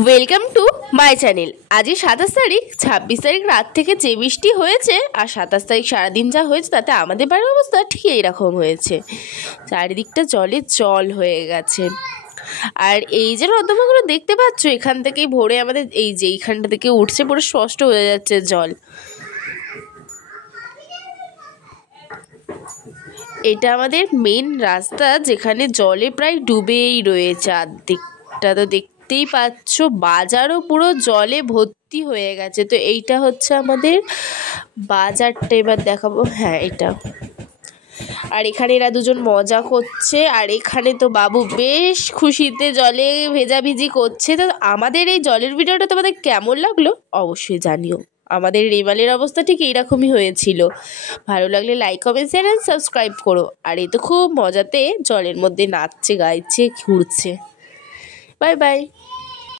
Welcome to my channel. আজই ২৭ তারিখ, ২৬ তারিখ রাত থেকে যে বৃষ্টি হয়েছে আর ২৭ তারিখ সারাদিন যা হয়েছে তাতে আমাদের বাড়ির অবস্থা ঠিক এইরকম হয়েছে। চারিদিকটা জলে জল হয়ে গেছে। আর এই যে নর্দমাগুলো দেখতে পাচ্ছ, এখান থেকেই ভোরে আমাদের এই যে এইখানটা থেকে উঠছে, পুরো স্পষ্ট হয়ে যাচ্ছে জল। এটা আমাদের মেন রাস্তা, যেখানে জলে প্রায় ডুবেই রয়েছে আর্ধেকটা। তো দেখতেই পাচ্ছ বাজারও পুরো জলে ভর্তি হয়ে গেছে। তো এইটা হচ্ছে আমাদের বাজারটা, এবার দেখাবো। হ্যাঁ, এটা। আর এখানে এরা দুজন মজা করছে, আর এখানে তো বাবু বেশ খুশিতে জলে ভেজাভিজি করছে। তো আমাদের এই জলের ভিডিওটা তোমাদের কেমন লাগলো অবশ্যই জানিও। আমাদের রেমালের অবস্থা ঠিক এইরকমই হয়েছিল। ভালো লাগলে like, comment, share and subscribe করো। আর এই তো খুব মজাতে জলের মধ্যে নাচছে, গাইছে, ঘুরছে। Bye bye.